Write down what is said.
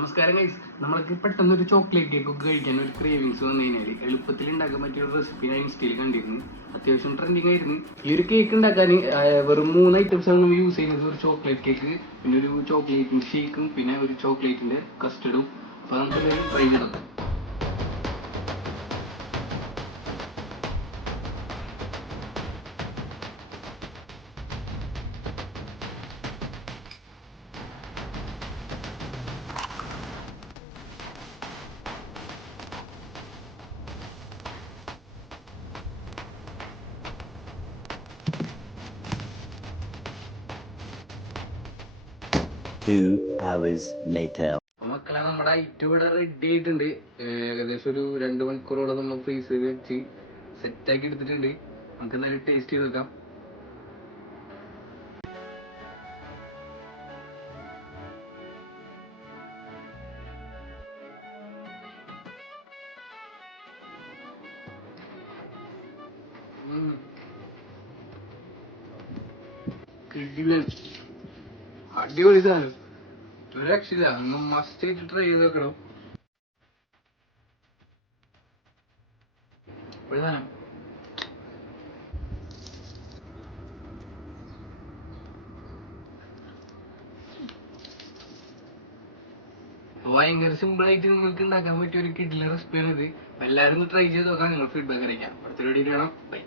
നമസ്കാരം ഗൈസ്. നമ്മൾക്ക് പെട്ടെന്ന് ഒരു ചോക്ലേറ്റ് കേക്ക് ഒക്കെ കഴിക്കാൻ ഒരു ക്രേവിങ്സ് വന്നു കഴിഞ്ഞാൽ എളുപ്പത്തിൽ ഉണ്ടാക്കാൻ പറ്റിയ ഒരു റെസിപ്പി ഞാൻ ഇൻസ്റ്റയിൽ കണ്ടിരുന്നു. അത്യാവശ്യം ട്രെൻഡിങ് ആയിരുന്നു. ഈ ഒരു കേക്ക് ഉണ്ടാക്കാൻ വെറും 3 ഐറ്റംസ് ആണ് നമ്മൾ യൂസ് ചെയ്യുന്നത്. ഒരു ചോക്ലേറ്റ് കേക്ക്, പിന്നെ ഒരു ചോക്ലേറ്റിന്റെ ഷേക്കും, പിന്നെ ഒരു ചോക്ലേറ്റിന്റെ കസ്റ്റർഡും. അപ്പോൾ നമുക്ക് ട്രൈ ചെയ്യണം. മക്കളെ, നമ്മുടെ ഐറ്റം ഇവിടെ റെഡി ആയിട്ടുണ്ട്. ഏകദേശം ഒരു 2 മണിക്കൂറോളം നമ്മൾ ഫ്രീസറിൽ വെച്ച് സെറ്റാക്കി എടുത്തിട്ടുണ്ട്. നമുക്ക് എന്തായാലും ടേസ്റ്റ് ചെയ്ത് നോക്കാം. കിടിലൻ, അടിപൊളി സാധനം. ഒരു രക്ഷയില്ല. ഒന്ന് മസ്റ്റ് ആയിട്ട് ട്രൈ ചെയ്ത് നോക്കണം. ഒരു സാധനം ഭയങ്കര സിമ്പിൾ ആയിട്ട് നിങ്ങൾക്ക് ഉണ്ടാക്കാൻ പറ്റിയ ഒരു കിടിലൻ റെസിപ്പിയാണ് ഇത്. എല്ലാവരും ട്രൈ ചെയ്ത് നോക്കാം. നിങ്ങൾ ഫീഡ്ബാക്ക് അറിയിക്കാം. അടുത്ത വീഡിയോ കാണാം. ബൈ.